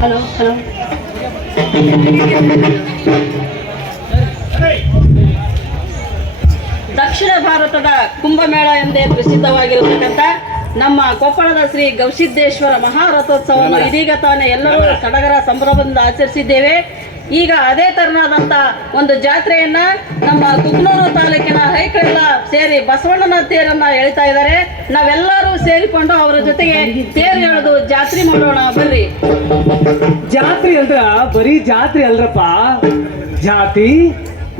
Hello hello. ದಕ್ಷಿಣ ಭಾರತದ ಕುಂಭಮೇಳ ಎಂದೇ ಪ್ರಸಿದ್ಧವಾಗಿರತಕ್ಕಂಥ ನಮ್ಮ ಕೊಪ್ಪಳದ ಶ್ರೀ ಗವಿಸಿದ್ದೇಶ್ವರ ಮಹಾರಥೋತ್ಸವವನ್ನು ಇದೀಗ ತಾನೇ ಎಲ್ಲರೂ ಸಡಗರ ಸಂಭ್ರಮದಿಂದ ಆಚರಿಸಿದ್ದೇವೆ. ಈಗ ಅದೇ ತರನಾದಂಥ ಒಂದು ಜಾತ್ರೆಯನ್ನ ನಮ್ಮ ಕುಕ್ನೂರು ತಾಲೂಕಿನ ಹೈಕಳ್ಳ ಸೇರಿ ಬಸವಣ್ಣನ ತೇರನ್ನ ಎಳಿತಾ ಇದ್ದಾರೆ. ನಾವೆಲ್ಲರೂ ಸೇರಿಕೊಂಡು ಅವರ ಜೊತೆಗೆ ತೇರು ಎಳೆದು ಜಾತ್ರೆ ಮಾಡೋಣ ಬರ್ರಿ. ಜಾತ್ರೆ ಅಂದ್ರ ಬರೀ ಜಾತ್ರೆ ಅಲ್ರಪ್ಪ, ಜಾತಿ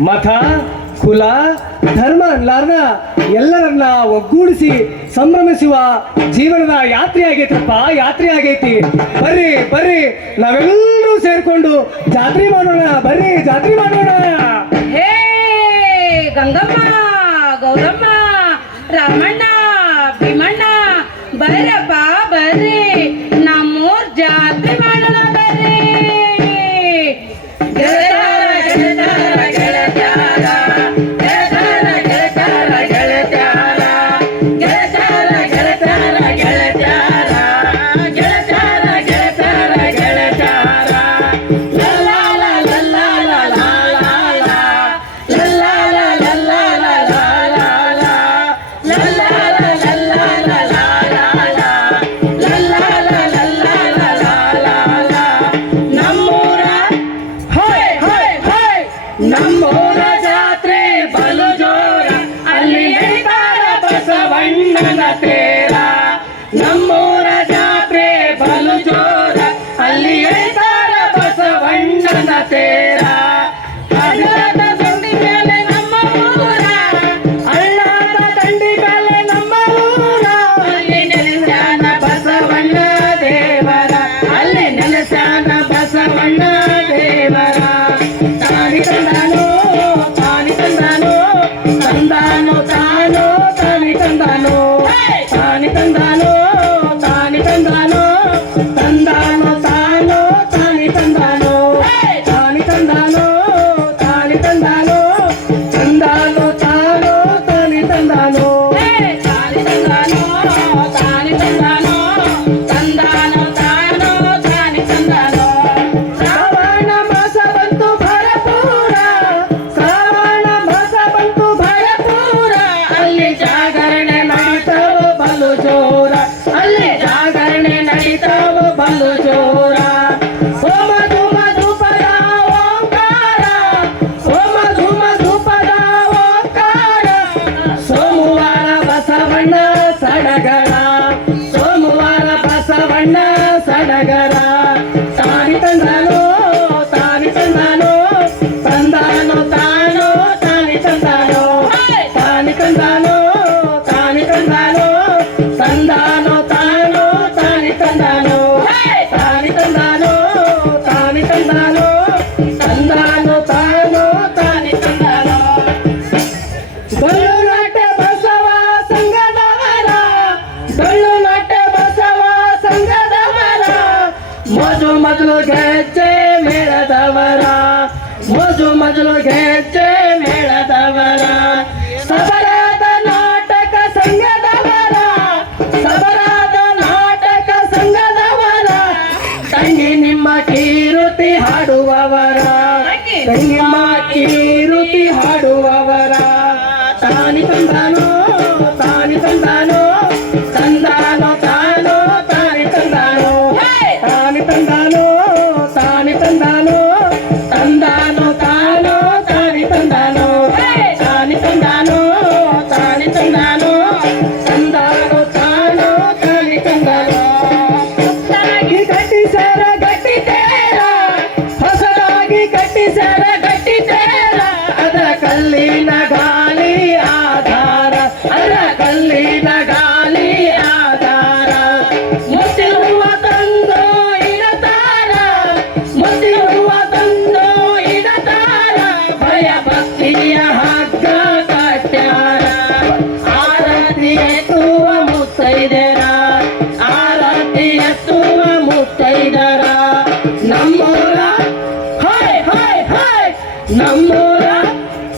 ಮತ ಕುಲ ಧರ್ಮ ಅನ್ಲಾರ್ದ ಎಲ್ಲರನ್ನ ಒಗ್ಗೂಡಿಸಿ ಸಂಭ್ರಮಿಸುವ ಜೀವನದ ಯಾತ್ರೆ ಆಗೈತಪ್ಪ, ಯಾತ್ರೆ ಆಗೈತಿ. ಬರ್ರಿ ಬರ್ರಿ ನಾವೆಲ್ಲರೂ ಸೇರ್ಕೊಂಡು ಜಾತ್ರೆ ಮಾಡೋಣ, ಬರ್ರಿ ಜಾತ್ರೆ ಮಾಡೋಣ. ಹೇ ಗಂಗಮ್ಮ ಗೌರಮ್ಮ ರಾಮಣ್ಣ ಭೀಮಣ್ಣ ಬರ್ರಪ್ಪ ಬರ್ರಿ, ನಮ್ಮೂರ್ ಜಾತ್ರೆ ಮಾಡೋಣ ಬರ್ರಿ. ನಮ್ಮೂರ ಜಾತ್ರೆ ಬಲು ಜೋರ, ಅಲ್ಲಿ ಎಳಿತಾರ ಬಸವಣ್ಣನ ತೇರ. ನಮ್ಮೂರ ಜಾತ್ರೆ ಬಲು ಜೋರ, ಅಲ್ಲಿ ಎಳಿತಾರ ಬಸವಣ್ಣನ ತೇರ. ಹಳ್ಳದ ದಂಡಿ ಮೇಲೆ ನಮ್ಮ ಊರ, ಹಳ್ಳದ ದಂಡಿ ಮೇಲೆ ನಮ್ಮ ಊರ, ಅಲ್ಲಿ ನೆಲೆಸ್ಯಾನ ಬಸವಣ್ಣ ದೇವರ, ಅಲ್ಲಿ ನೆಲೆಸ್ಯಾನ ಬಸವಣ್ಣ ದೇವರ. ತಾನಿ ತಂದಾನೋ ತಾನಿ ತಂದಾನೋ ತಂದಾನೋ ತಾನೋ ತಾನಿ ತಂದಾನೋ, ತಾನಿ ತಂದಾನೋ ತಾನಿ ತಂದಾನೋ ತಂದಾನೋ ತಾನೋ ತಾನಿ ತಂದಾನೋ, ತಾನಿ ತಂದಾನೋ ತಾನಿ ತಂದಾನೋ ತಂದಾನೋ ತಾನೋ ತಾನಿ ತಂದಾನೋ, ತಾನಿ ತಂದಾನೋ ತಾನಿ ತಂದಾನೋ ತಂದಾನೋ ತಾನೋ ತಾನಿ ತಂದಾನೋ. ಶ್ರಾವಣ ಮಾಸ ಬಂತು ಭರಪೂರ, ಶ್ರಾವಣ ಮಾಸ ಬಂತು ಭರಪೂರ, ಅಲ್ಲಿ ಜಾಗರಣೆ ನಡೀತಾವ ಬಲು ಜೋರ, ಅಲ್ಲಿ ಜಾಗರಣೆ ನಡೀತಾವ ಬಲು ಜೋರ. ಹೋಮ ಧೂಮ ಧೂಪದ ಓಂಕಾರ, ಹೋಮ ಧೂಮ ಧೂಪದ ಓಂಕಾರ. ಸೋಮವಾರ ಬಸವಣ್ಣ ಸಡಗರ, ಸೋಮವಾರ ಬಸವಣ್ಣ ಸಡಗರ. ತಾನಿ ತಂದಾನೋ ತಾನಿ ತಂದಾನೋ ತಂದಾನೋ ತಾನೋ ತಾನಿ ತಂದಾನೋ, ತಾನಿ ತಂದಾನೋ ತಾನಿ ತಂದಾನೋ ತಂದಾನೋ ತಾನೋ ತಾನಿ ತಂದಾನೋ, ತಾನಿ ತಂದಾನೋ ತಾನಿ ತಂದಾನೋ ತಂದಾನೋ ತಾನೋ ತಾನಿ ತಂದಾನೋ. ಡೊಳ್ಳು ನಾಟ್ಯ ಬಸವ ಸಂಘದವರ, ಡೊಳ್ಳು ನಾಟ್ಯ ಬಸವ ಸಂಘದವರ, ಮೊಜು ಮೊದಲು ಗೆಜ್ಜೆ ಮೇಳದವರ, ಮೊಜು ಮೊದಲು ಗೆಜ್ಜೆ ಮೇಳದವರ. ಸಬರಾದ ನಾಟಕ ಸಂಘದವರ, ಸಬರಾದ ನಾಟಕ ಸಂಘದವರ, ತಂಗಿ ನಿಮ್ಮ ಕೀರುತಿ ಹಾಡುವವರ, ತಂಗಿ ನಿಮ್ಮ ಕೀರುತಿ ಹಾಡುವವರ. ತಾನಿ ತಂದಾನೋ ತಾನಿ ತಂದಾನೋ ತಂದಾನೋ ತಾನೋ ತಾನಿ ತಂದಾನೋ, ತಾನಿ ತಂದಾನೋ ತಾನಿ ತಂದಾನೋ ತಂದಾನೋ ತಾನೋ ತಾನಿ ತಂದಾನೋ, ತಾನಿ ತಂದಾನೋ ತಾನಿ ತಂದಾನೋ ತಂದಾನೋ ತಾನೋ ತಾನಿ ತಂದಾನೋ. ಹೊಸದಾಗಿ ಕಟ್ಟಿಸರ ಗಟ್ಟಿ ತೇರ, ಹೊಸದಾಗಿ ಕಟ್ಟಿಸರ ಗಟ್ಟಿ ತೇರ, ಅದರ ಕಲ್ಲಿನ ಗಾಲಿ ಆಧಾರ, ಅದರ ಕಲ್ಲಿನ ಗಾಲಿ ಆಧಾರ. ಮುತ್ತಿರುವ ತಂದು ಇಡತಾರ, ಮುತ್ತಿರುವ ತಂದು ಇಡತಾರ, ಭಯ ಭಕ್ತಿಯ ಹಗ್ಗ ಕಟ್ಟ್ಯಾರ. ಆರತಿ ಎತ್ತುವ ಮುತ್ತೈದೆರ, ಆರತಿ ಎತ್ತುವ ಮುತ್ತೈದರ. ನಮ್ಮೂರ ಹಾಯ್ ಹಾಯ್ ಹಾಯ್, ನಮ್ಮೂರ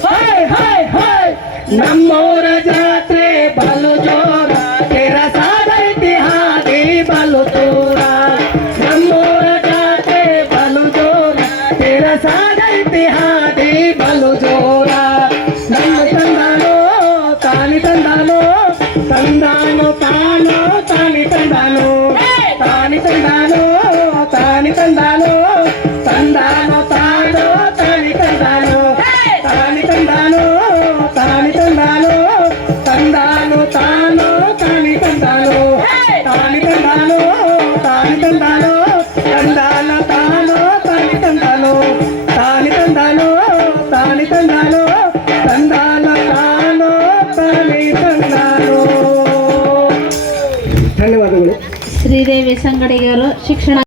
ಹಾಯ್ ಹಾಯ್ ಹಾಯ್, ನಮ್ಮೂರ ಜಾತ್ರೆ ಬಲು ಜೋರ, ತೆರಸಾದೈತಿ ಹಾದಿ ಬಲು ದೂರ. ನಮ್ಮೂರ ಜಾತ್ರೆ ತಾನೋ ತಾನಿ ತಂದಾನು ತಾನಿ ತಂದಾನು ತಾನಿ ತಂದಾನು ತಂದಾನು ತಾನೋ ತಾನಿ ತಂದಾನು ತಾನಿ ತಂದಾನು ತಾನಿ ತಂದಾನು ತಂದಾನು ತಾನೋ ತಾನಿ ತಂದಾನು ತಾನಿ ತಂದಾನು ತಾನಿ ತಂದಾನು ತಂದಾನ ತಾನೋ ತಾನಿ ತಂದಾನು ತಾನಿ ತಂದಾನು ತಾನಿ ತಂದಾನು ತಂದಾನ ತಾನೋ ತಾನಿ ತಂದಾನು. ಧನ್ಯವಾದಗಳು. ಶ್ರೀದೇವಿ ಸಂಗಡಿಗರು ಶಿಕ್ಷಣ